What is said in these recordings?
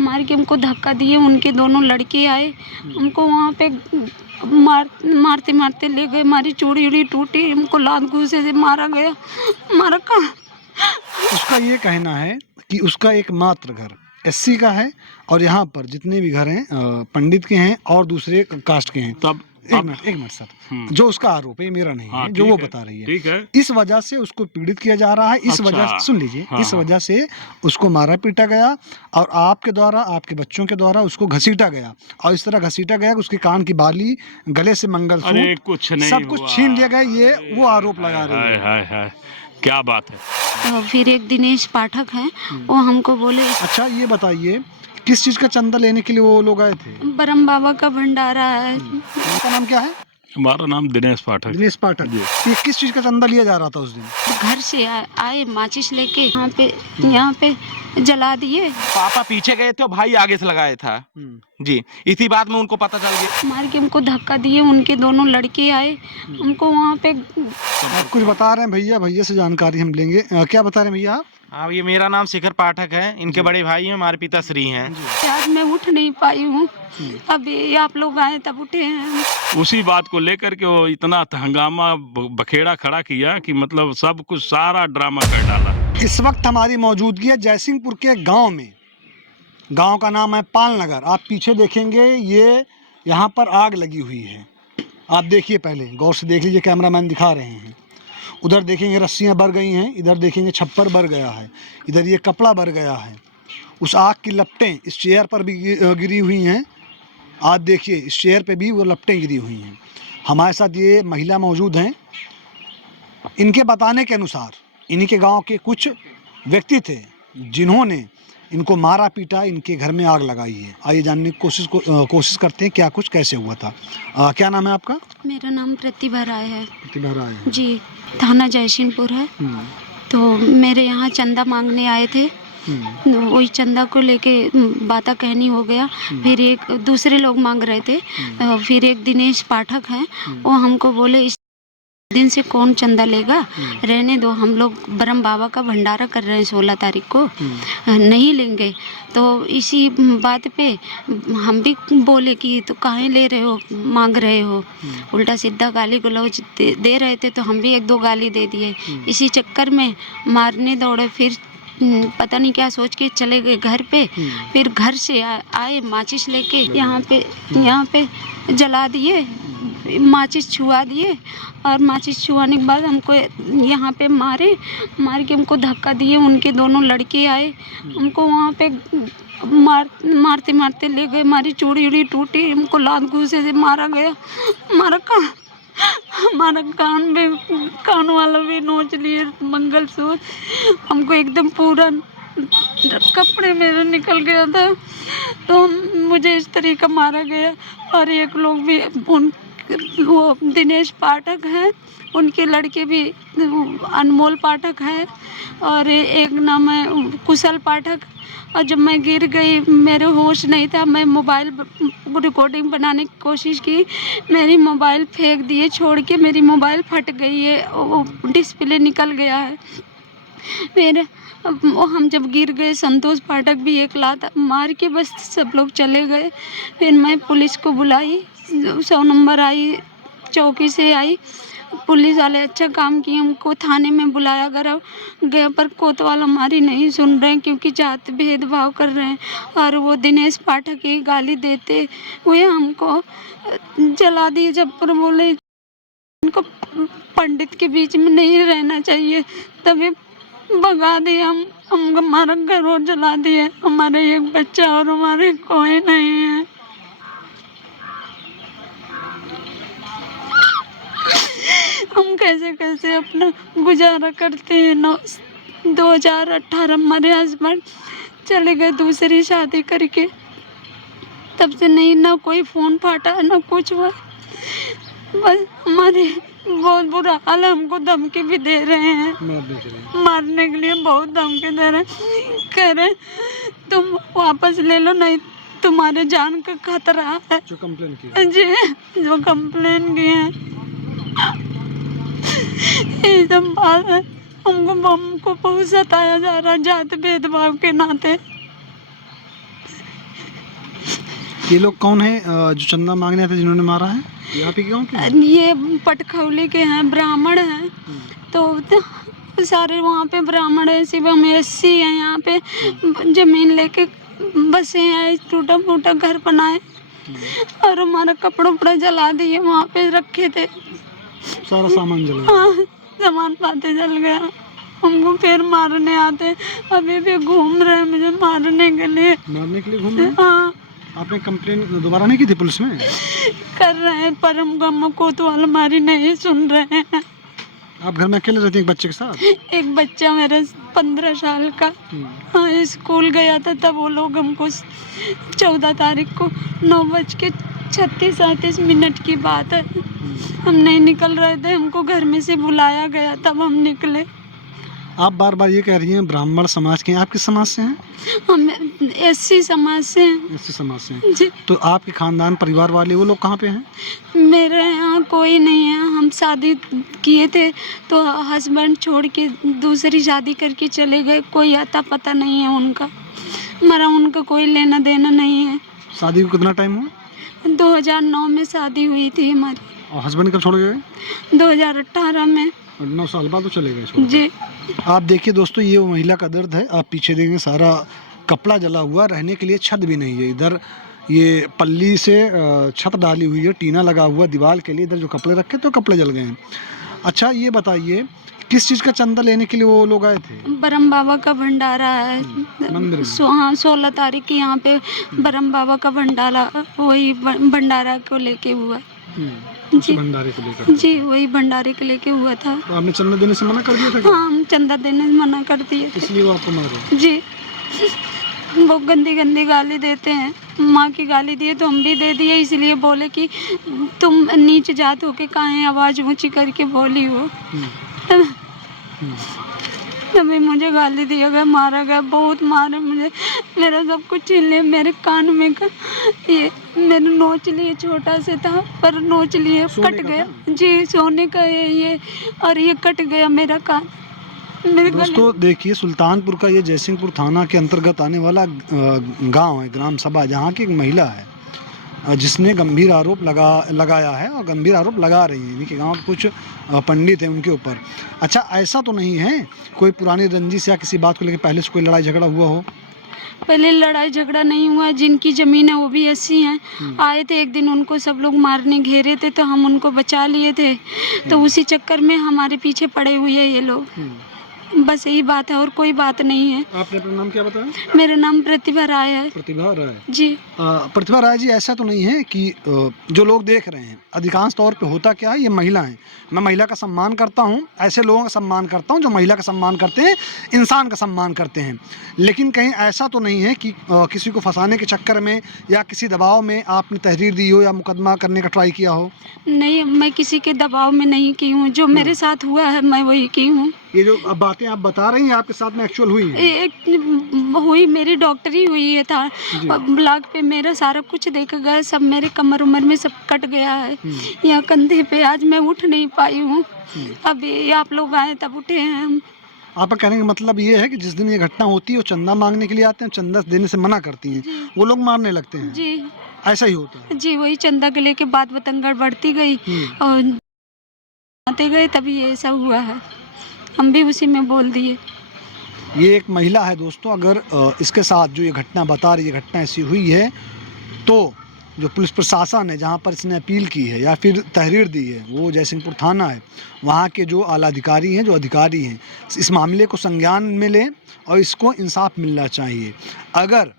मार के हमको धक्का दिए, उनके दोनों लड़के आए, हमको वहाँ पे मारते मारते ले गए, हमारी चूड़ी उड़ी टूटी, हमको लात घूंसे से मारा गया, हमारा कहाँ। उसका ये कहना है कि उसका एक मात्र घर एससी का है और यहाँ पर जितने भी घर हैं पंडित के हैं और दूसरे कास्ट के हैं। तब एक मिनट सर, जो उसका आरोप है ये मेरा नहीं हाँ, है, जो वो ठीक बता रही है, ठीक है। इस वजह से उसको पीड़ित किया जा रहा है, इस अच्छा, वजह सुन लीजिए, हाँ, इस वजह से उसको मारा पीटा गया और आपके द्वारा, आपके बच्चों के द्वारा उसको घसीटा गया और इस तरह घसीटा गया कि उसके कान की बाली, गले से अरे मंगलसूत्र, कुछ नहीं सब कुछ हुआ। छीन लिया गया, ये वो आरोप लगा रही है। हाय हाय, क्या बात है। तो फिर एक दिनेश पाठक हैं, वो हमको बोले अच्छा ये बताइए किस चीज का चंदा लेने के लिए वो लोग आए थे? ब्रह्म बाबा का भंडारा है। उनका नाम क्या है? हमारा नाम दिनेश पाठक। दिनेश पाठक। ये किस चीज का चंदा लिया जा रहा था उस दिन? घर से आए माचिस लेके यहाँ पे जला दिए। पापा पीछे गए थे और भाई आगे से लगाया था जी, इसी बात में उनको पता चल गया। मार के हमको धक्का दिए, उनके दोनों लड़के आए, हमको वहाँ पे। आप कुछ बता रहे हैं भैया, भैया से जानकारी हम लेंगे। क्या बता रहे हैं भैया आप? हाँ, ये मेरा नाम शिखर पाठक है, इनके बड़े भाई हैं, हमारे पिता श्री हैं। आज मैं उठ नहीं पाई हूँ, अभी आप लोग आए तब उठे हैं। उसी बात को लेकर के वो इतना हंगामा बखेड़ा खड़ा किया कि मतलब सब कुछ सारा ड्रामा कर डाला। इस वक्त हमारी मौजूदगी है जयसिंहपुर के गांव में। गांव का नाम है पाल नगर। आप पीछे देखेंगे ये यहाँ पर आग लगी हुई है। आप देखिए, पहले गौर से देख लीजिए, कैमरामैन दिखा रहे हैं। उधर देखेंगे रस्सियाँ बर गई हैं, इधर देखेंगे छप्पर बर गया है, इधर ये कपड़ा बर गया है। उस आग की लपटें इस चेयर पर भी गिरी हुई हैं। आप देखिए इस चेयर पे भी वो लपटें गिरी हुई हैं। हमारे साथ ये महिला मौजूद हैं। इनके बताने के अनुसार इन्हीं के गांव के कुछ व्यक्ति थे जिन्होंने इनको मारा पीटा, इनके घर में आग लगाई है। आइए जानने की कोशिश करते हैं क्या कुछ कैसे हुआ था। क्या नाम है आपका? मेरा नाम प्रतिभा राय है। प्रतिभा राय है जी, थाना जयसिंहपुर है। तो मेरे यहाँ चंदा मांगने आए थे, वही चंदा को लेके बाता कहनी हो गया। फिर एक दूसरे लोग मांग रहे थे, फिर एक दिनेश पाठक हैं, वो हमको बोले इस दिन से कौन चंदा लेगा, रहने दो, हम लोग ब्रह्म बाबा का भंडारा कर रहे हैं 16 तारीख को, नहीं लेंगे। तो इसी बात पे हम भी बोले कि तो काहे ले रहे हो, मांग रहे हो, उल्टा सीधा गाली गलौज दे रहे थे, तो हम भी एक दो गाली दे दिए। इसी चक्कर में मारने दौड़े, फिर पता नहीं क्या सोच के चले गए घर पे। फिर घर से आए माचिस लेके यहाँ पे जला दिए, माचिस छुआ दिए और माचिस छुआने के बाद हमको यहाँ पे मार के हमको धक्का दिए, उनके दोनों लड़के आए, हमको वहाँ पे मारते मारते ले गए, हमारी चूड़ी उड़ी टूटी, हमको लात घूंसे से मारा गया, हमारा कान वाला भी नोच लिए, मंगलसूत्र, हमको एकदम पूरा कपड़े मेरे निकल गया था, तो मुझे इस तरीका मारा गया। और एक लोग भी वो दिनेश पाठक हैं, उनके लड़के भी अनमोल पाठक हैं और एक नाम है कुशल पाठक। और जब मैं गिर गई, मेरे होश नहीं था, मैं मोबाइल रिकॉर्डिंग बनाने की कोशिश की, मेरी मोबाइल फेंक दिए छोड़ के, मेरी मोबाइल फट गई है, वो डिस्प्ले निकल गया है मेरे। वो हम जब गिर गए, संतोष पाठक भी एक लात मार के बस सब लोग चले गए। फिर मैं पुलिस को बुलाई, 100 नंबर आई, चौकी से आई, पुलिस वाले अच्छा काम किए, हमको थाने में बुलाया गया, पर कोतवाल हमारी नहीं सुन रहे हैं क्योंकि जात भेदभाव कर रहे हैं। और वो दिनेश पाठक की गाली देते हुए हमको जला दिए। जब पर बोले उनको पंडित के बीच में नहीं रहना चाहिए, तभी भगा दिए। हम हमारा घर और जला दिए, हमारे एक बच्चा और हमारे कोई नहीं है। हम कैसे कैसे अपना गुजारा करते हैं। 2018 हमारे हस्बैंड चले गए दूसरी शादी करके, तब से नहीं, ना कोई फ़ोन फाटा ना कुछ हुआ, बस हमारे बहुत बुरा हाल है। हमको धमकी भी दे रहे हैं, मारने के लिए बहुत धमकी दे रहे हैं, कह रहे तुम वापस ले लो, नहीं तुम्हारे जान का खतरा है। जो कंप्लेन किया जी, जो कंप्लेन किए हैं, ये सब बात है। हमको बहुत सताया जा रहा है जात भेदभाव के नाते। ये लोग कौन है जो चंदा मांगने थे जिन्होंने मारा है? ये आप ही के गाँव के हैं? ये पटखौली के हैं, ब्राह्मण हैं। तो सारे वहाँ पे ब्राह्मण है, सिर्फ हम एससी हैं यहाँ पे। जमीन लेके बसे हैं, टूटा फूटा घर बनाए और हमारा कपड़ा उपड़ा जला दिए, वहाँ पे रखे थे। सारा सामान जला? हाँ, सामान पाते जल गया। हमको फिर मारने आते, अभी भी घूम रहे हैं मुझे मारने के लिए। मारने के लिए घूम रहे हैं? हाँ, आपने कंप्लेन दोबारा नहीं की थी पुलिस में? कर रहे हैं पर हमको तो हमारी नहीं सुन रहे हैं। आप घर में अकेले रहती हैं एक बच्चे के साथ? एक बच्चा मेरा 15 साल का, हाँ, स्कूल गया था तब वो लोग हमको 14 तारीख को 9:36-37 की बात है, हम नहीं निकल रहे थे, हमको घर में से बुलाया गया तब हम निकले। आप बार बार ये कह रही हैं ब्राह्मण समाज के हैं, आप किस समाज से हैं? हम एससी समाज से हैं। एससी समाज से हैं। जी, तो आपके खानदान परिवार वाले वो लोग कहाँ पे हैं? मेरे यहाँ कोई नहीं है। हम शादी किए थे तो हस्बैंड छोड़ के दूसरी शादी करके चले गए, कोई आता पता नहीं है उनका, हमारा उनका कोई लेना देना नहीं है। शादी को कितना टाइम हुआ? 2009 में शादी हुई थी हमारी। और हस्बैंड कब छोड़ गए? 2018 में। 9 साल बाद तो चले गए छोड़ के। जी, आप देखिए दोस्तों, ये वो महिला का दर्द है। आप पीछे देखेंगे सारा कपड़ा जला हुआ, रहने के लिए छत भी नहीं है। इधर ये पल्ली से छत डाली हुई है, टीना लगा हुआ दीवार के लिए, इधर जो कपड़े रखे तो कपड़े जल गए हैं। अच्छा ये बताइए, किस चीज़ का चंदा लेने के लिए वो लोग आए थे? ब्रह्म बाबा का भंडारा है मंदिर में? हाँ, 16 तारीख की यहाँ पे ब्रह्म बाबा का भंडारा, वही भंडारा को लेके हुआ। उस भंडारे को लेकर? जी, वही भंडारे को लेके हुआ था। तो आपने चंदा देने से मना कर दिया था क्या? हाँ, हम चंदा देने से मना कर दिए थे। इसलिए वो आपको मारे? जी, वो गंदी गंदी गाली देते हैं, माँ की गाली दिए तो हम भी दे दिए, इसलिए बोले कि तुम नीच जात होके काहे आवाज़ ऊंची करके बोली हो। तभी मुझे गाली दिया गया, मारा गया, बहुत मारे मुझे, मेरा सब कुछ छीन लिया, मेरे कान में का ये मेरे नोच लिए, छोटा से था पर नोच लिए, कट गया। जी, सोने का है ये, और ये कट गया मेरा कान, मेरे गले। दोस्तों देखिए, सुल्तानपुर का ये जयसिंहपुर थाना के अंतर्गत आने वाला गांव है, ग्राम सभा, जहाँ की एक महिला है जिसने गंभीर आरोप लगाया है और गंभीर आरोप लगा रही है। इनके गांव के कुछ पंडित हैं उनके ऊपर। अच्छा, ऐसा तो नहीं है कोई पुरानी रंजिश या किसी बात को लेकर पहले से कोई लड़ाई झगड़ा हुआ हो? पहले लड़ाई झगड़ा नहीं हुआ, जिनकी ज़मीन है वो भी ऐसी हैं। आए थे एक दिन, उनको सब लोग मारने घेरे थे तो हम उनको बचा लिए थे, तो उसी चक्कर में हमारे पीछे पड़े हुए हैं ये लोग। बस यही बात है और कोई बात नहीं है। आपने अपना नाम क्या बताया? मेरा नाम प्रतिभा राय है। प्रतिभा राय जी। प्रतिभा राय जी, ऐसा तो नहीं है कि जो लोग देख रहे हैं, अधिकांश तौर पे होता क्या है, ये महिला है। मैं महिला का सम्मान करता हूँ, ऐसे लोगों का सम्मान करता हूँ जो महिला का सम्मान करते हैं, इंसान का सम्मान करते हैं। लेकिन कहीं ऐसा तो नहीं है कि किसी को फंसाने के चक्कर में या किसी दबाव में आपने तहरीर दी हो या मुकदमा करने का ट्राई किया हो? नहीं, मैं किसी के दबाव में नहीं की हूँ, जो मेरे साथ हुआ है मैं वही की हूँ। ये जो बातें आप बता रही हैं आपके साथ में एक्चुअल हुई है? एक हुई, मेरी डॉक्टरी हुई है था, ब्लॉक पे मेरा सारा कुछ देखा गया, सब मेरे कमर उमर में सब कट गया है, यहाँ कंधे पे आज मैं उठ नहीं पाई हूँ। अभी आप लोग आए तब उठे हैं हम। आपका कहने का मतलब ये है कि जिस दिन ये घटना होती है वो चंदा मांगने के लिए आते हैं, चंदा देने से मना करती हैं, वो लोग मारने लगते हैं? जी, ऐसा ही होता है? जी, वही चंदा के लेके बात बतंगड़ बढ़ती गई और आते गए, तभी ये ऐसा हुआ है, हम भी उसी में बोल दिए। ये एक महिला है दोस्तों, अगर इसके साथ जो ये घटना बता रही है, घटना ऐसी हुई है, तो जो पुलिस प्रशासन है जहाँ पर इसने अपील की है या फिर तहरीर दी है, वो जयसिंहपुर थाना है, वहाँ के जो आला अधिकारी हैं, जो अधिकारी हैं, इस मामले को संज्ञान में लें और इसको इंसाफ मिलना चाहिए। अगर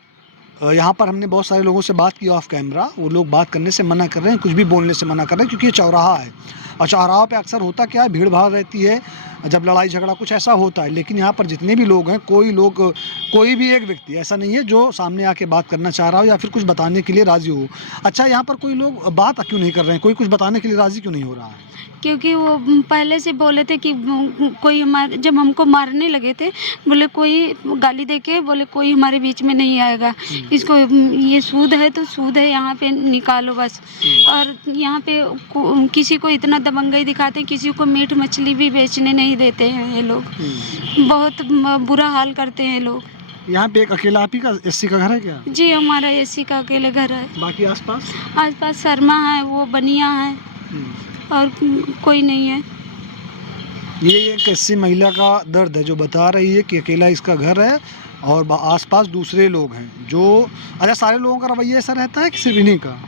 यहाँ पर हमने बहुत सारे लोगों से बात की ऑफ कैमरा, वो लोग बात करने से मना कर रहे हैं, कुछ भी बोलने से मना कर रहे हैं, क्योंकि ये चौराहा है और चौराहों पे अक्सर होता क्या है, भीड़ भाड़ रहती है, जब लड़ाई झगड़ा कुछ ऐसा होता है। लेकिन यहाँ पर जितने भी लोग हैं, कोई भी एक व्यक्ति ऐसा नहीं है जो सामने आके बात करना चाह रहा हो या फिर कुछ बताने के लिए राज़ी हो। अच्छा, यहाँ पर कोई लोग बात क्यों नहीं कर रहे हैं, कोई कुछ बताने के लिए राज़ी क्यों नहीं हो रहा है? क्योंकि वो पहले से बोले थे कि कोई हमारे, जब हमको मारने लगे थे, बोले कोई गाली देके बोले कोई हमारे बीच में नहीं आएगा, इसको ये सूद है तो सूद है, यहाँ पे निकालो बस। और यहाँ पे किसी को इतना दबंगई दिखाते, किसी को मीट मछली भी बेचने नहीं देते हैं ये लोग, बहुत बुरा हाल करते हैं लोग। यहाँ पे एक अकेला आप ही का एससी का घर है क्या? जी हमारा एसी का अकेले घर है। बाकी आसपास? आसपास शर्मा है, वो बनिया है, और कोई नहीं है। ये एक एससी महिला का दर्द है जो बता रही है कि अकेला इसका घर है और आसपास दूसरे लोग हैं जो। अच्छा, सारे लोगों का रवैया ऐसा रहता है कि सिर्फ इन्हीं का?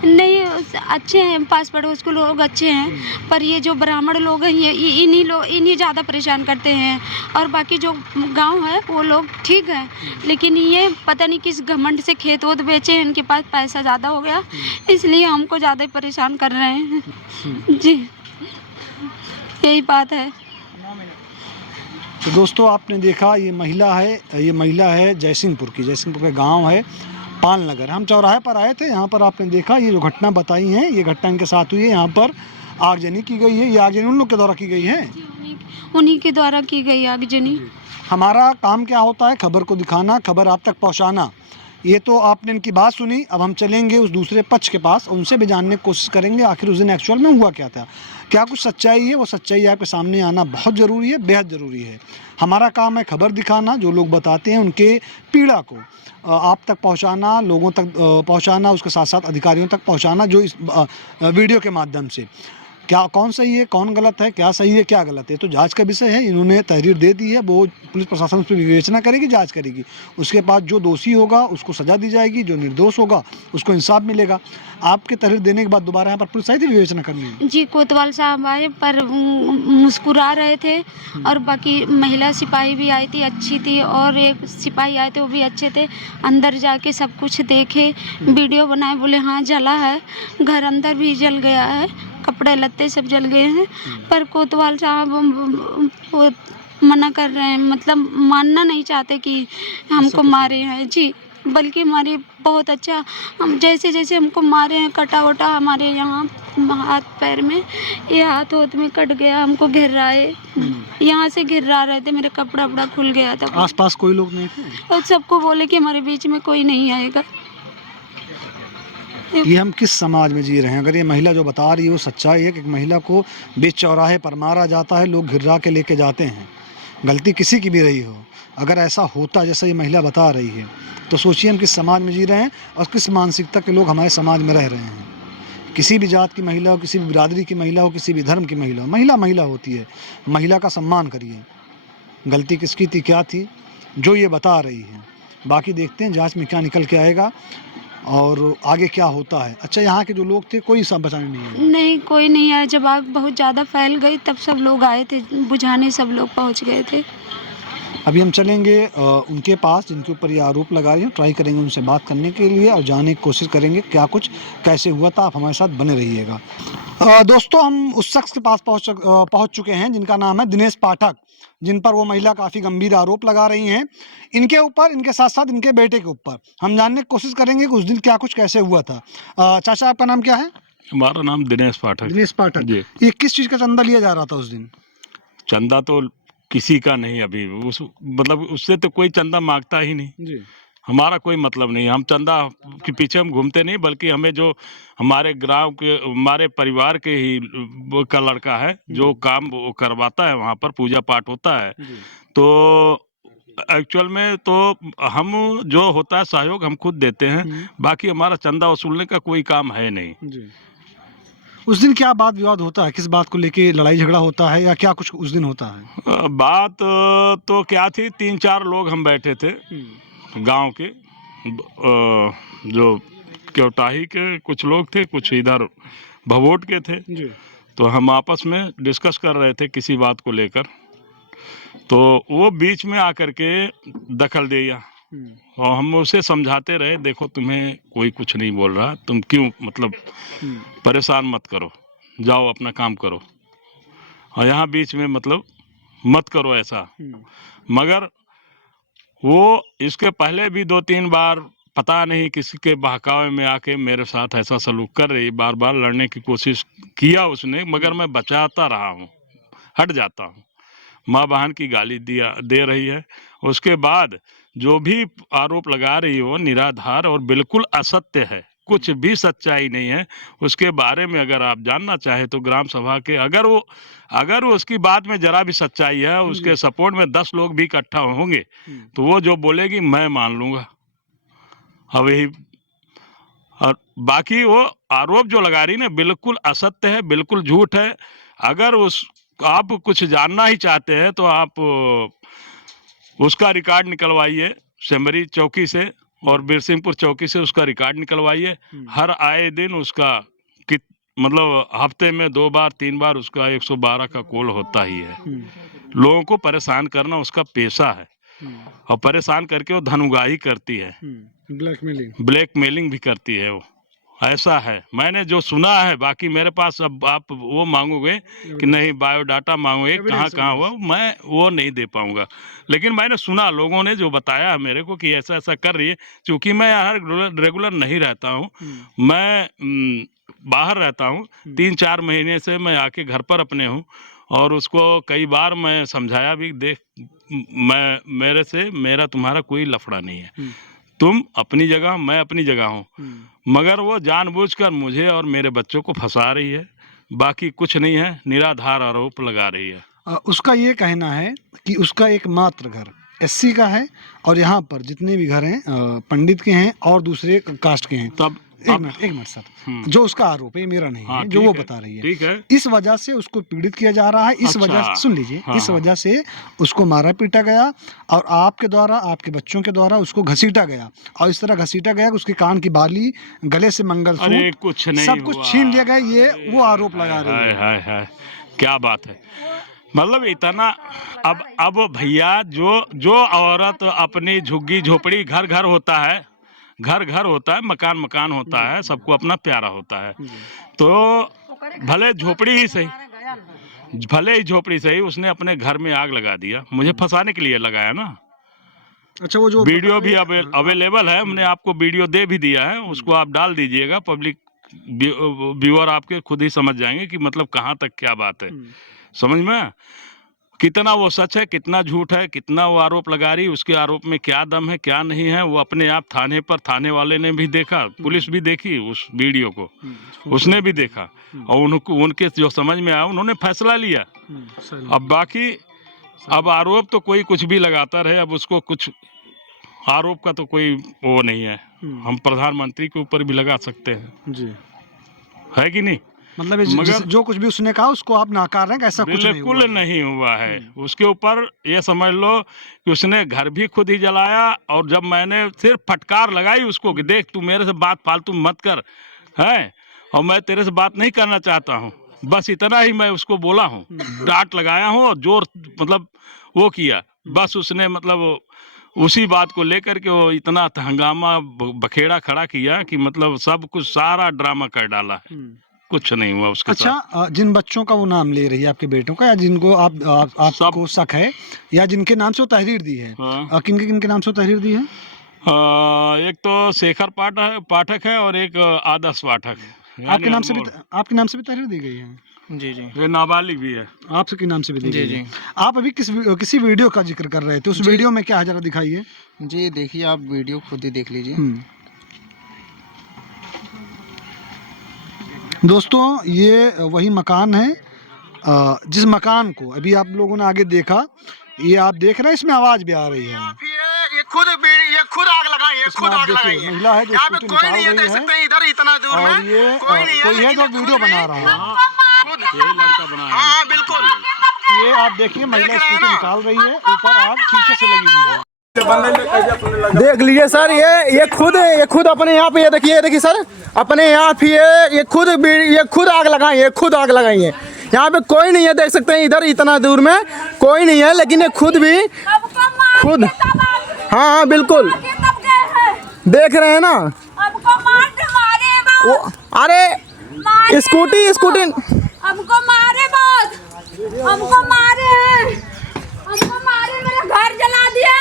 नहीं, अच्छे हैं, पास पड़ोस के लोग अच्छे हैं, पर ये जो ब्राह्मण लोग हैं ये इन्हीं ज़्यादा परेशान करते हैं, और बाकी जो गांव है वो लोग ठीक है, लेकिन ये पता नहीं किस घमंड से खेत वोत बेचे हैं, इनके पास पैसा ज़्यादा हो गया, इसलिए हमको ज़्यादा परेशान कर रहे हैं। जी, यही बात है। तो दोस्तों आपने देखा ये महिला है जयसिंहपुर की, जयसिंहपुर का गांव है पाल नगर। हम चौराहे पर आए थे, यहाँ पर आपने देखा ये जो घटना बताई है, ये घटना इनके साथ हुई है। यहाँ पर आगजनी की गई है, ये आगजनी उन लोग के द्वारा की गई है, उन्हीं के द्वारा की गई आगजनी। हमारा काम क्या होता है? खबर को दिखाना, खबर आप तक पहुँचाना। ये तो आपने इनकी बात सुनी, अब हम चलेंगे उस दूसरे पक्ष के पास, उनसे भी जानने की कोशिश करेंगे आखिर उस दिन एक्चुअल में हुआ क्या था, क्या कुछ सच्चाई है। वो सच्चाई आपके सामने आना बहुत ज़रूरी है, बेहद ज़रूरी है। हमारा काम है खबर दिखाना, जो लोग बताते हैं उनके पीड़ा को आप तक पहुंचाना, लोगों तक पहुंचाना, उसके साथ साथ अधिकारियों तक पहुंचाना, जो इस वीडियो के माध्यम से क्या कौन सही है कौन गलत है, क्या सही है क्या गलत है, तो जांच का विषय है। इन्होंने तहरीर दे दी है, वो पुलिस प्रशासन उस पर विवेचना करेगी, जांच करेगी, उसके बाद जो दोषी होगा उसको सज़ा दी जाएगी, जो निर्दोष होगा उसको इंसाफ मिलेगा। आपके तहरीर देने के बाद दोबारा यहाँ पर पुलिस आई थी विवेचना करने? जी, कोतवाल साहब आए, पर मुस्कुरा रहे थे, और बाकी महिला सिपाही भी आई थी, अच्छी थी, और एक सिपाही आए थे वो भी अच्छे थे। अंदर जाके सब कुछ देखे, वीडियो बनाए, बोले हाँ जला है, घर अंदर भी जल गया है, कपड़े लत्ते सब जल गए हैं, पर कोतवाल साहब वो मना कर रहे हैं, मतलब मानना नहीं चाहते कि हमको मारे हैं। जी, बल्कि हमारे बहुत अच्छा, हम जैसे जैसे हमको मारे हैं, कटा वटा हमारे यहाँ हाथ पैर में, ये हाथ होत में कट गया, हमको घिर्राए, यहाँ से घिर्रा रहे थे, मेरा कपड़ा वपड़ा खुल गया था। आसपास कोई लोग नहीं थे? और सबको बोले कि हमारे बीच में कोई नहीं आएगा। ये हम किस समाज में जी रहे हैं? अगर ये महिला जो बता रही है वो सच्चाई है कि एक महिला को बीच चौराहे पर मारा जाता है, लोग घिर्रा के लेके जाते हैं, गलती किसी की भी रही हो, अगर ऐसा होता जैसा ये महिला बता रही है, तो सोचिए हम किस समाज में जी रहे हैं और किस मानसिकता के लोग हमारे समाज में रह रहे हैं। किसी भी जात की महिला हो, किसी भी बिरादरी की महिला हो, किसी भी धर्म की महिला हो, महिला महिला होती है, महिला का सम्मान करिए। गलती किसकी थी, क्या थी, जो ये बता रही है। बाकी देखते हैं जांच में क्या निकल के आएगा और आगे क्या होता है। अच्छा, यहाँ के जो लोग थे कोई सब बचाने नहीं आए? नहीं, कोई नहीं आया। जब आग बहुत ज़्यादा फैल गई तब सब लोग आए थे बुझाने, सब लोग पहुँच गए थे। अभी हम चलेंगे उनके पास जिनके ऊपर ये आरोप लगा रही हैं, ट्राई करेंगे उनसे बात करने के लिए और जानने की कोशिश करेंगे क्या कुछ कैसे हुआ था। आप हमारे साथ बने रहिएगा। दोस्तों, हम उस शख्स के पास पहुंच चुके हैं जिनका नाम है दिनेश पाठक, जिन पर वो महिला काफ़ी गंभीर आरोप लगा रही हैं, इनके ऊपर, इनके साथ साथ इनके बेटे के ऊपर। हम जानने की कोशिश करेंगे कि उस दिन क्या कुछ कैसे हुआ था। चाचा, आपका नाम क्या है? हमारा नाम दिनेश पाठक। दिनेश पाठक जी। ये किस चीज़ का चंदा लिया जा रहा था उस दिन? चंदा तो किसी का नहीं, अभी उस मतलब उससे तो कोई चंदा मांगता ही नहीं जी। हमारा कोई मतलब नहीं, हम चंदा के पीछे हम घूमते नहीं, बल्कि हमें जो हमारे गांव के, हमारे परिवार के ही का लड़का है जो काम वो करवाता है, वहाँ पर पूजा पाठ होता है, तो एक्चुअल में तो हम जो होता है सहयोग हम खुद देते हैं, बाकी हमारा चंदा वसूलने का कोई काम है नहीं। जी। उस दिन क्या बात विवाद होता है, किस बात को लेके लड़ाई झगड़ा होता है या क्या कुछ उस दिन होता है? बात तो क्या थी, 3-4 लोग हम बैठे थे गांव के, जो केवटाही के कुछ लोग थे, कुछ इधर भवोट के थे, तो हम आपस में डिस्कस कर रहे थे किसी बात को लेकर, तो वो बीच में आकर के दखल दिया और हम उसे समझाते रहे, देखो तुम्हें कोई कुछ नहीं बोल रहा, तुम क्यों मतलब परेशान मत करो, जाओ अपना काम करो, और यहाँ बीच में मतलब मत करो ऐसा। मगर वो इसके पहले भी 2-3 बार पता नहीं किसी के बहकावे में आके मेरे साथ ऐसा सलूक कर रही, बार बार लड़ने की कोशिश किया उसने, मगर मैं बचाता रहा हूँ, हट जाता हूँ। माँ बहन की गाली दे रही है, उसके बाद जो भी आरोप लगा रही हो निराधार और बिल्कुल असत्य है, कुछ भी सच्चाई नहीं है। उसके बारे में अगर आप जानना चाहे तो ग्राम सभा के अगर वो उसकी बात में जरा भी सच्चाई है, उसके सपोर्ट में 10 लोग भी इकट्ठा होंगे तो वो जो बोलेगी मैं मान लूँगा। अब यही, और बाकी वो आरोप जो लगा रही ना बिल्कुल असत्य है, बिल्कुल झूठ है। अगर आप कुछ जानना ही चाहते हैं तो आप उसका रिकॉर्ड निकलवाइए सेमरी चौकी से और बिरसिंहपुर चौकी से, उसका रिकॉर्ड निकलवाइए। हर आए दिन उसका मतलब हफ्ते में 2 बार 3 बार उसका 112 का कॉल होता ही है। लोगों को परेशान करना उसका पेशा है और परेशान करके वो धन उगाही करती है, ब्लैकमेलिंग भी करती है वो, ऐसा है मैंने जो सुना है। बाकी मेरे पास अब आप वो मांगोगे कि नहीं बायोडाटा मांगोगे कहाँ हुआ, मैं वो नहीं दे पाऊंगा। लेकिन मैंने सुना, लोगों ने जो बताया है मेरे को कि ऐसा ऐसा कर रही है। क्योंकि मैं यहाँ रेगुलर नहीं रहता हूँ, मैं बाहर रहता हूँ। 3-4 महीने से मैं आके घर पर अपने हूँ और उसको कई बार मैं समझाया भी, देख मेरा तुम्हारा कोई लफड़ा नहीं है, तुम अपनी जगह मैं अपनी जगह हूँ। मगर वो जानबूझकर मुझे और मेरे बच्चों को फंसा रही है, बाकी कुछ नहीं है, निराधार आरोप लगा रही है। उसका ये कहना है कि उसका एकमात्र घर एससी का है और यहाँ पर जितने भी घर हैं पंडित के हैं और दूसरे कास्ट के हैं। तब एक मिनट सर, जो उसका आरोप है मेरा नहीं है, जो वो बता रही है, ठीक है। इस वजह से उसको पीड़ित किया जा रहा है। इस वजह सुन लीजिए, इस वजह से उसको मारा पीटा गया और आपके द्वारा, आपके बच्चों के द्वारा उसको घसीटा गया और इस तरह घसीटा गया कि उसके कान की बाली, गले से मंगलसूत्र, कुछ नहीं, सब कुछ छीन लिया गया। ये वो आरोप लगा रहे हैं। क्या बात है, मतलब इतना। अब भैया जो औरत अपनी झुग्गी झोपड़ी, घर घर होता है, मकान होता है, सबको अपना प्यारा होता है। तो भले ही झोपड़ी सही, उसने अपने घर में आग लगा दिया, मुझे फंसाने के लिए लगाया ना। अच्छा, वो जो वीडियो भी अवेलेबल है, हमने आपको वीडियो दे भी दिया है, उसको आप डाल दीजिएगा, पब्लिक व्यूअर आपके खुद ही समझ जाएंगे कि मतलब कहाँ तक क्या बात है। समझ में कितना वो सच है, कितना झूठ है, कितना वो आरोप लगा रही, उसके आरोप में क्या दम है क्या नहीं है। वो अपने आप थाने वाले ने भी देखा, पुलिस भी देखी उस वीडियो को, उसने भी देखा और उनके जो समझ में आया उन्होंने फैसला लिया। अब बाकी अब आरोप तो कोई कुछ भी लगाता रहे, अब उसको कुछ आरोप का तो कोई वो नहीं है। हम प्रधानमंत्री के ऊपर भी लगा सकते हैं जी, है कि नहीं। मतलब मगर जो कुछ भी उसने कहा उसको आप नकार रहे हैं, ऐसा कुछ बिल्कुल नहीं हुआ है। उसके ऊपर ये समझ लो कि उसने घर भी खुद ही जलाया और जब मैंने सिर्फ फटकार लगाई उसको कि देख तू मेरे से बात फालतू मत कर है और मैं तेरे से बात नहीं करना चाहता हूँ, बस इतना ही मैं उसको बोला हूँ, डांट लगाया हूँ और जोर मतलब वो किया, बस उसने मतलब उसी बात को लेकर के वो इतना हंगामा बखेड़ा खड़ा किया कि मतलब सब कुछ सारा ड्रामा कर डाला है, कुछ नहीं हुआ उसके साथ। अच्छा, जिन बच्चों का वो नाम ले रही है आपके बेटों का, या जिनको आपको शक है या जिनके नाम से वो तहरीर दी है, किनके नाम से वो तहरीर दी है? एक तो शेखर पाठक है और एक आदर्श पाठक है। आपके नाम से भी तहरीर दी गई है? जी ये नाबालिग भी है। आपके नाम से भी दी गई है? आप अभी किसी वीडियो का जिक्र कर रहे थे, उस वीडियो में क्या है जरा दिखाइए। जी देखिए, आप वीडियो खुद ही देख लीजिए। दोस्तों, ये वही मकान है जिस मकान को अभी आप लोगों ने आगे देखा, ये आप देख रहे हैं, इसमें आवाज भी आ रही है। ये खुद आग लगाई है, खुद आग लगाई है। महिला है जो स्कूटी निकाल रही है, इधर इतना दूर और में ये कोई है जो वीडियो बना रहा है। यही लड़का बनाया। हाँ बिल्कुल, ये आप देखिए, महिला स्कूटी निकाल रही है, ऊपर आग शीशे से लगी हुई है। देख लीजिए सर, ये खुद अपने यहाँ पे, ये देखिए सर, अपने यहाँ पे ये खुद आग लगाई है, खुद आग लगाई है। यहाँ पे कोई नहीं है, देख सकते हैं, इधर इतना दूर में कोई नहीं है, लेकिन ये खुद हाँ बिल्कुल देख रहे हैं ना। वो अरे स्कूटी हमको मारे, बहुत हमको मारे हैं, मेरा घर जला दिए।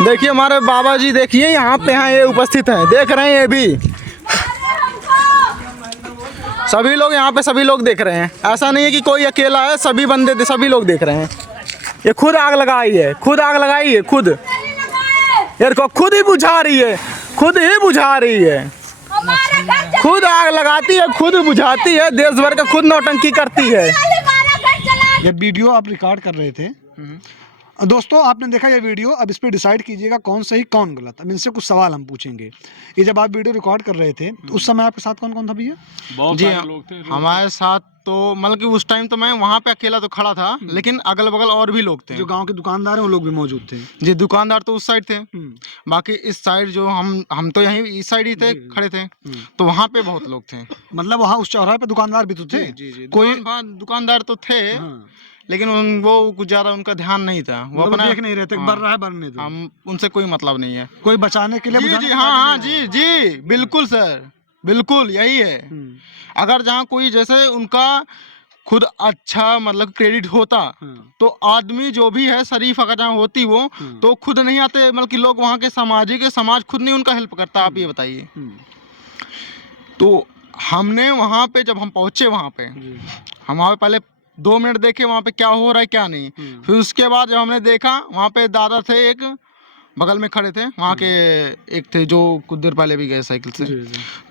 देखिए हमारे बाबा जी, देखिए यहाँ पे हैं, ये उपस्थित हैं, देख रहे हैं, ये भी सभी लोग यहाँ पे, सभी लोग देख रहे हैं। ऐसा नहीं है कि कोई अकेला है, सभी सभी लोग देख रहे हैं। ये खुद आग लगाई है, खुद। ये देखो खुद ही बुझा रही है, खुद ही बुझा रही है, खुद आग लगाती है, खुद बुझाती है, देश भर का खुद नौटंकी करती है। ये वीडियो आप रिकॉर्ड कर रहे थे दोस्तों, आपने देखा ये वीडियो। अब इस पे डिसाइड कीजिएगा कौन सही कौन गलत। अब इनसे कुछ सवाल हम पूछेंगे। ये जब आप वीडियो रिकॉर्ड कर रहे थे तो उस समय आपके साथ कौन कौन था भैया? बहुत जी सारे लोग थे। हमारे साथ तो मतलब कि उस टाइम तो मैं वहाँ पे अकेला तो खड़ा था, लेकिन अगल बगल और भी लोग थे। जो गांव के दुकानदार हैं वो लोग भी मौजूद थे। जी दुकानदार तो उस साइड थे, बाकी इस साइड जो हम तो यहीं इस साइड ही थे, खड़े थे, तो वहाँ पे बहुत लोग थे। मतलब वहाँ उस चौराहे पे दुकानदार भी तो थे? जी कोई दुकानदार तो थे, लेकिन वो कुछ ज्यादा उनका ध्यान नहीं था, वो मतलब अपना देख नहीं रहे थे, बर रहा है बनने दो। हम उनसे कोई मतलब नहीं है। कोई बचाने के लिए जी बुझाने जी के हाँ लिए हाँ नहीं जी जी बिल्कुल सर, बिल्कुल यही है। अगर जहाँ कोई जैसे उनका खुद अच्छा मतलब क्रेडिट होता तो आदमी जो भी है शरीफ अगर जहाँ होती वो तो खुद नहीं आते, मतलब कि लोग वहाँ के समाज खुद नहीं उनका हेल्प करता। आप ये बताइए। तो हमने वहाँ पे जब हम पहुँचे वहाँ पे, हम वहाँ पे पहले 2 मिनट देखे वहाँ पे क्या हो रहा है क्या नहीं। फिर उसके बाद जब हमने देखा वहाँ पे दादा थे एक बगल में खड़े थे, वहाँ के एक थे जो कुछ देर पहले भी गए साइकिल से।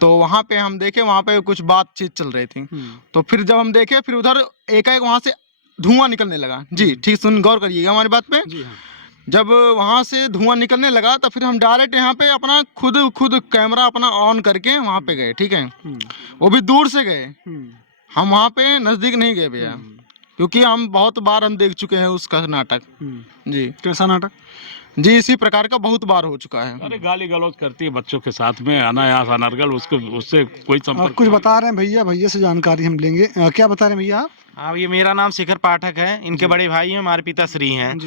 तो वहाँ पे हम देखे वहाँ पे कुछ बातचीत चल रही थी। तो फिर जब हम देखे फिर उधर एकाएक वहाँ से धुआं निकलने लगा। जी ठीक सुन गौर करिएगा हमारी बात पे। जब वहाँ से धुआं निकलने लगा तो फिर हम डायरेक्ट यहाँ पे अपना खुद कैमरा अपना ऑन करके वहाँ पे गए। ठीक है, वो भी दूर से गए, हम वहाँ पे नज़दीक नहीं गए भैया, क्योंकि हम बहुत बार हम देख चुके हैं उसका नाटक। जी कैसा नाटक? जी इसी प्रकार का बहुत बार हो चुका है। अरे गाली गलौज करती है बच्चों के साथ में, अनायास अनर्गल, उसको उससे कोई आप संपर्क। कुछ बता रहे हैं भैया, भैया से जानकारी हम लेंगे। क्या बता रहे हैं भैया आप? हाँ ये मेरा नाम शिखर पाठक है, इनके बड़े भाई हैं, हमारे पिताश्री हैं।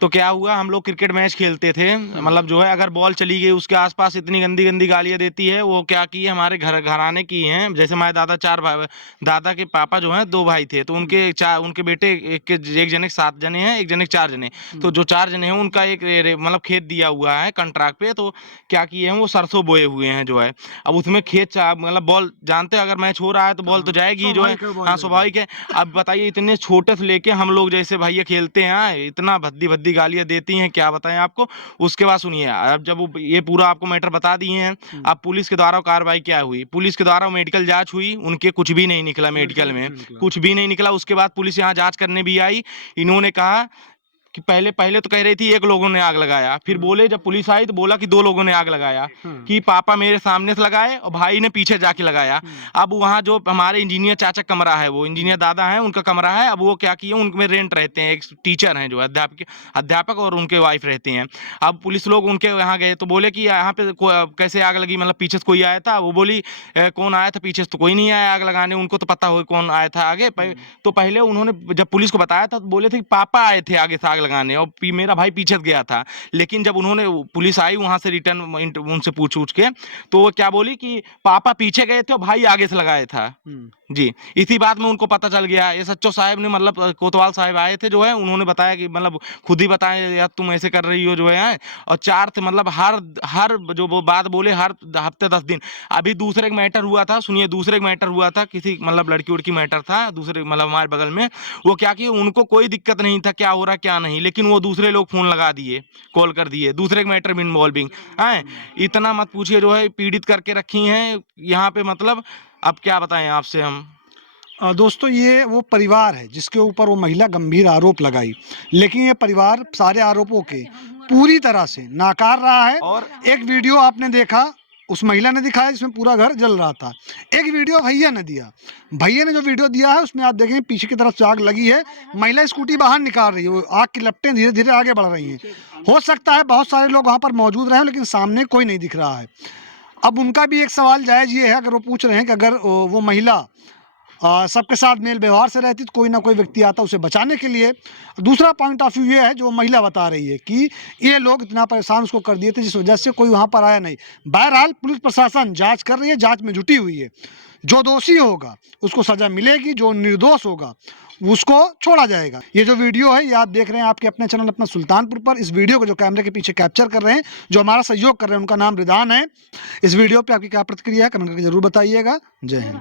तो क्या हुआ, हम लोग क्रिकेट मैच खेलते थे, मतलब जो है अगर बॉल चली गई उसके आसपास इतनी गंदी गंदी गालियाँ देती है। वो क्या की हमारे घराने की हैं, जैसे हमारे दादा 4 भाई, दादा के पापा जो हैं 2 भाई थे, तो उनके बेटे एक जने 7 जने हैं, एक जने 4 जने। तो जो 4 जने हैं उनका एक मतलब खेत दिया हुआ है कंट्रैक्ट पे। तो क्या किए हैं वो सरसों बोए हुए हैं जो है। अब उसमें खेत मतलब बॉल जानते हैं अगर मैच हो रहा है तो बॉल तो जाएगी जो है। हाँ स्वाभाविक है। अब बताइए इतने छोटे से लेके हम लोग जैसे भैया खेलते हैं, इतना भद्दी भद्दी गालियाँ देती हैं, क्या बताएं आपको। उसके बाद सुनिए, अब जब वो ये पूरा आपको मैटर बता दिए हैं, अब पुलिस के द्वारा कार्रवाई क्या हुई, पुलिस के द्वारा मेडिकल जांच हुई, उनके कुछ भी नहीं निकला, मेडिकल में कुछ भी नहीं निकला। उसके बाद पुलिस यहाँ जांच करने भी आई, इन्होंने कहा कि पहले तो कह रही थी 1 लोगों ने आग लगाया, फिर बोले जब पुलिस आई तो बोला कि 2 लोगों ने आग लगाया, कि पापा मेरे सामने से लगाए और भाई ने पीछे जाके लगाया। अब वहाँ जो हमारे इंजीनियर चाचा कमरा है, वो इंजीनियर दादा है उनका कमरा है, अब वो क्या किए उनमें रेंट रहते हैं, एक टीचर हैं जो अध्यापक और उनके वाइफ रहते हैं। अब पुलिस लोग उनके यहाँ गए तो बोले कि यहाँ पे कैसे आग लगी, मतलब पीछे से कोई आया था। वो बोली कौन आया था, पीछे से तो कोई नहीं आया आग लगाने, उनको तो पता हो कौन आया था आगे। तो पहले उन्होंने जब पुलिस को बताया था तो बोले थे कि पापा आए थे आगे से आग लगाने और मेरा भाई पीछे गया था। लेकिन जब उन्होंने पुलिस आई वहां से रिटर्न उनसे पूछ के, तो वो क्या बोली कि पापा पीछे गए थे और भाई आगे से लगाया था। जी इसी बात में उनको पता चल गया। ये सच्चो साहब ने मतलब कोतवाल साहब आए थे जो है, उन्होंने बताया कि मतलब खुद ही बताए यार तुम ऐसे कर रही हो जो है। और 4 थे मतलब हर जो वो बात बोले हर हफ्ते 10 दिन। अभी दूसरे मैटर हुआ था, सुनिए दूसरे मैटर हुआ था, किसी मतलब लड़की उड़की मैटर था दूसरे मतलब हमारे बगल में। वो क्या कि उनको कोई दिक्कत नहीं था क्या हो रहा क्या नहीं, लेकिन वो दूसरे लोग फोन लगा दिए, कॉल कर दिए, दूसरे मैटर में इन्वॉल्विंग है। इतना मत पूछिए जो है, पीड़ित करके रखी हैं यहाँ पे, मतलब अब क्या बताएं आपसे हम। दोस्तों ये वो परिवार है जिसके ऊपर वो महिला गंभीर आरोप लगाई, लेकिन ये परिवार सारे आरोपों के पूरी तरह से नाकार रहा है। और एक वीडियो आपने देखा उस महिला ने दिखाया जिसमें पूरा घर जल रहा था, एक वीडियो भैया ने दिया। भैया ने जो वीडियो दिया है उसमें आप देखेंगे पीछे की तरफ से आग लगी है, महिला स्कूटी बाहर निकाल रही है, वो आग की लपटें धीरे धीरे आगे बढ़ रही हैं। हो सकता है बहुत सारे लोग वहाँ पर मौजूद रहे, लेकिन सामने कोई नहीं दिख रहा है। अब उनका भी एक सवाल जायज़ ये है, अगर वो पूछ रहे हैं कि अगर वो महिला सबके साथ मेल व्यवहार से रहती तो कोई ना कोई व्यक्ति आता उसे बचाने के लिए। दूसरा पॉइंट ऑफ व्यू ये है जो महिला बता रही है कि ये लोग इतना परेशान उसको कर दिए थे जिस वजह से कोई वहाँ पर आया नहीं। बहरहाल पुलिस प्रशासन जांच कर रही है, जांच में जुटी हुई है। जो दोषी होगा उसको सज़ा मिलेगी, जो निर्दोष होगा उसको छोड़ा जाएगा। ये जो वीडियो है ये आप देख रहे हैं आपके अपने चैनल अपना सुल्तानपुर पर। इस वीडियो को जो कैमरे के पीछे कैप्चर कर रहे हैं, जो हमारा सहयोग कर रहे हैं, उनका नाम रिदान है। इस वीडियो पे आपकी क्या प्रतिक्रिया है कमेंट करके जरूर बताइएगा। जय हिंद।